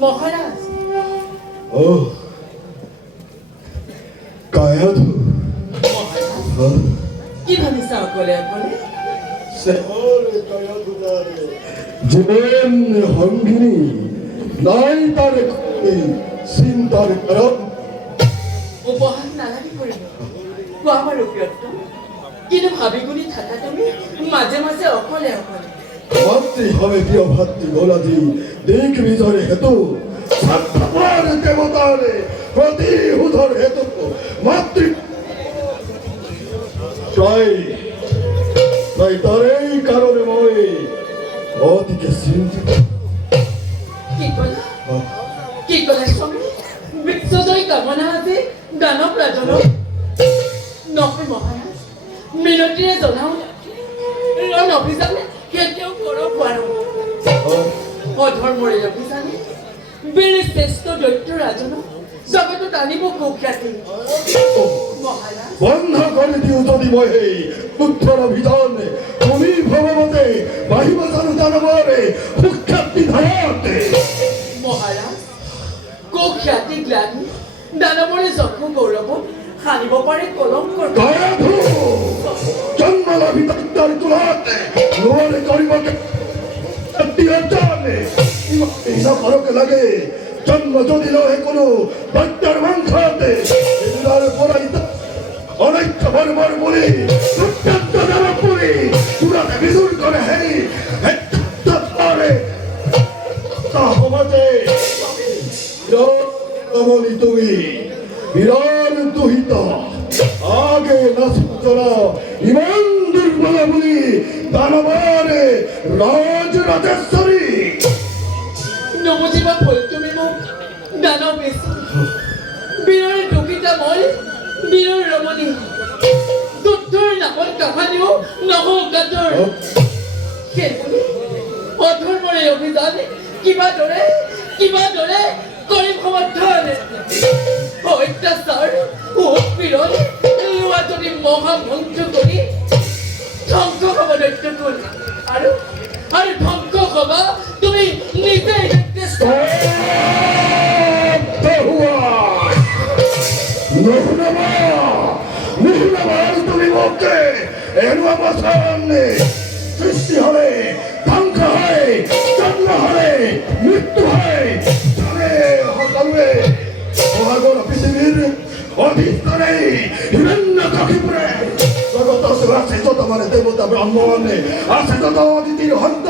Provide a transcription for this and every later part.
মহারাজ ও কায়াধু মহারাজ কি ভাবিছা অকলে অকলে সেহরে কায়াধু জীবন হঙ্গিনী নাই তার চিন্তার কারণ উপহাস নালাগে কৰিব কোৱা বাৰু ব্যক্ত কিন্তু ভাবি গুণি থাকা তুমি মাজে মাজে অকলে অকলে মাতৃ হবে প্রিয় ভাতৃ গোলাদি দিক বিজয় হেতু সাক্ষাৎ দেবতার প্রতিহুধর হেতু মাতৃ তাই তারই কারণে মই অতিকে চিন্তিত কি কলা স্বামী বিশ্বজয় কামনা আছে দানৱ ৰাজনক নকৰি মহাৰাজ মিনতিৰে জনাও ৰণ অভিযানে কেতিয়াও কৰক নোৱাৰো অধৰ্মৰে অভিযানে বীৰ শ্ৰেষ্ঠ দৈত্য ৰাজনক জগতত আনিব কুখ্যাতি মহাৰাজ বন্ধ করে দিও যদি মহে পুত্র অভিযান তুমি ভগবতে বাহিব জানু জানবরে সুখ্যাতি ধরতে মহাৰাজ কুখ্যাতি গ্লানি দানৱৰে যশ গৌৰৱ সানিব পাৰে কলংকৰ কায়াধু জন্মল ভিতর তুলাতে নোরে করিবকে জানে ইনা করকে লাগে জন্ম যদি নহে কোনো বাচ্চার মাংসতে এগুলার পড়াইতে অনেক বর্বর বলি প্রত্যন্ত দেওয়া বলি চূড়াতে বিদুর করে হেই হেত্তারে তাহমাতে রমণী তুমি বিরান তুহিত আগে নাসুতরা ইমান দুর্বল বলি দানবারে রাজ রাজেশ্বরী নমজিবা ভুল তুমি মোক দানৱ বেছি বীৰৰ দুখিতা মই বীৰৰ ৰমণী যুদ্ধৰ নামত কাহানিও নহওঁ কাতৰ সেইবুলি অধৰ্মৰে অভিযানে কিবা দৰে কৰিম সমৰ্থন অত্যাচাৰ উৎপীড়ন লোৱা যদি মহামন্ত্ৰ কৰি ধ্বংস হ'ব দৈত্যকুল আৰু ধ্বংস হ'বা তুমি নিজে তুমি মোকে এর সামনে সৃষ্টি হলে ধ্বংস হয় জন্ম হলে মৃত্যু হয় সকলে মহাগণ পৃথিবীর অধিস্তরে হিরণ্য কক্ষিপুরে জগত আছে যত মানে দেবতা ব্রাহ্মণে আছে যত অতিথির হন্ত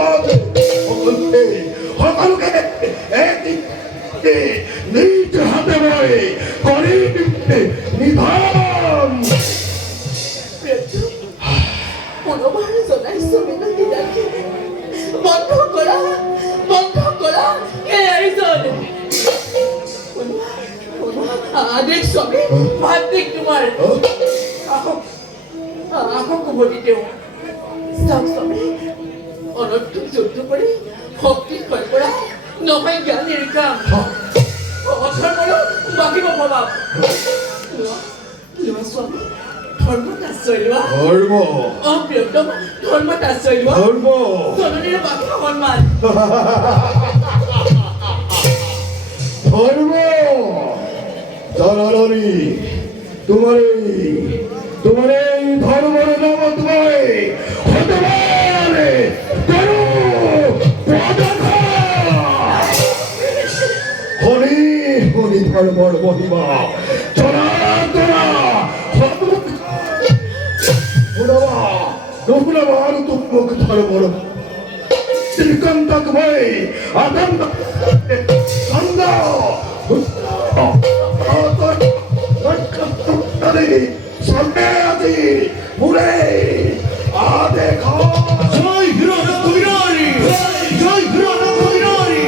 সকলকে নিজ হাতে বয় করি নিধান পুনৰবাৰ জনাইছো মিনতি ৰাখি বন্ধ কৰা এৰিজন আদেশ স্বামী ভাতৃক তোমাৰ আহক উভতি তেওঁ চাওক স্বামী অনৰ্থক যুদ্ধ কৰি শক্তি ক্ষয় কৰা নহয় জ্ঞানীৰ কাম অধৰ্মৰ বাকিব প্ৰভাৱ লোৱা স্বামী ধৰ্মত আশ্ৰয় লোৱা ধর্ম অপ্ৰিয়তম ধৰ্মত আশ্ৰয় লোৱা ধর্ম জননীৰ বাকী সন্মান ধর্ম জননী তোমার এই ধর্মের নাম তোমায় হতে পারে করো হরি হরি ধর্মর মহিমা চরা রঘুনাবার তুমুখ ধর্মর শ্রীকান্তক ভয় আনন্দ ছন্দ সঙ্গে আছি পুরে আদে জয় হিরণাথ বিহারী জয় হিরণাথ বিহারী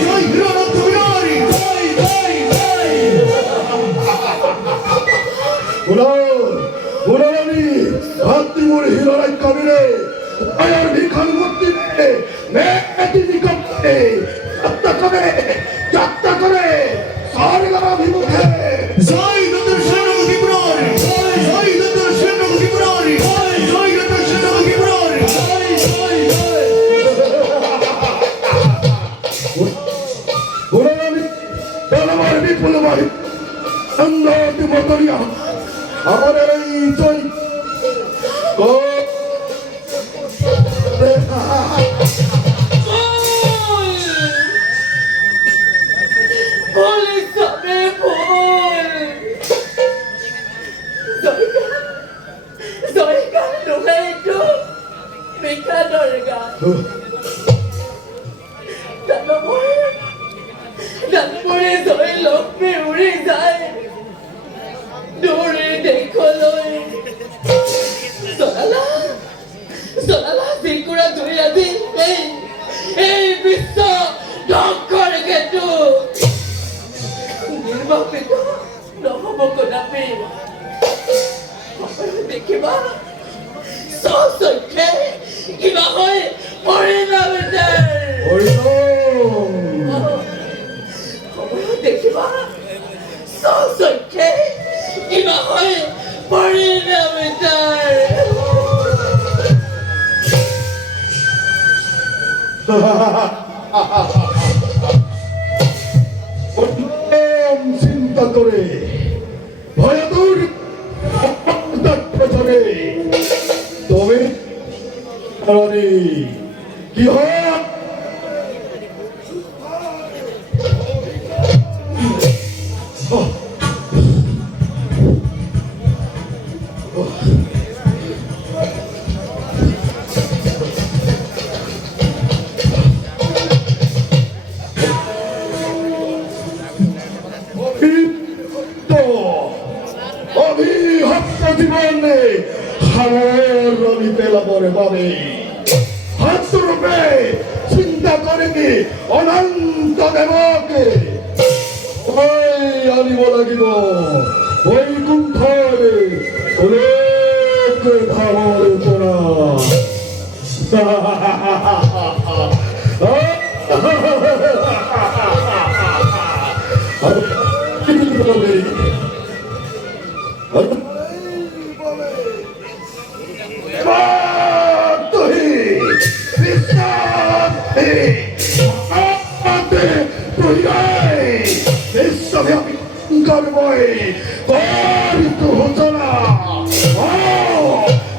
জয় হিরণাথ বিহারী বুড়ারানী ভাতৃমুর হিরণাই কবিরে আয়ার ভিখান মূর্তি মেয়েটি নিকটে যাত্রা করে স্বর্গাভিমুখে জয় দত্তর সেনাপতি পুরারি জয় দত্তর সেনাপতি পুরারি জয় দত্তর সেনাপতি পুরারি বুড়ারানী ফুলবাড়ি অন্যটি মতরিয়া আমার এই চরিত্র Boleh sampai pun. Zoika lupa itu. Mereka dorga. Dan boleh Zoe lupa uri saya. Duri dekoloi. Soalnya sikura duri adi. Bisa dokter gitu. Nirbang itu, nama ko nabi. Dikiba, sosok ke, kiba hoy, orina bener. Dikiba, sosok ke, kiba hoy, orina bener. চিন্তা করে ভয়াতুর প্রচারে তবে কি হয় আমি হত্যা জীবনে হাওয়ার রবি পেলা পরে পাবে হাত রূপে চিন্তা করেনি অনন্ত দেবকে ওই আনিব লাগিব ওই কুণ্ঠরে অনেক ধামর পড়া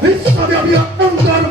বিশ্বব্যাপী অহংকার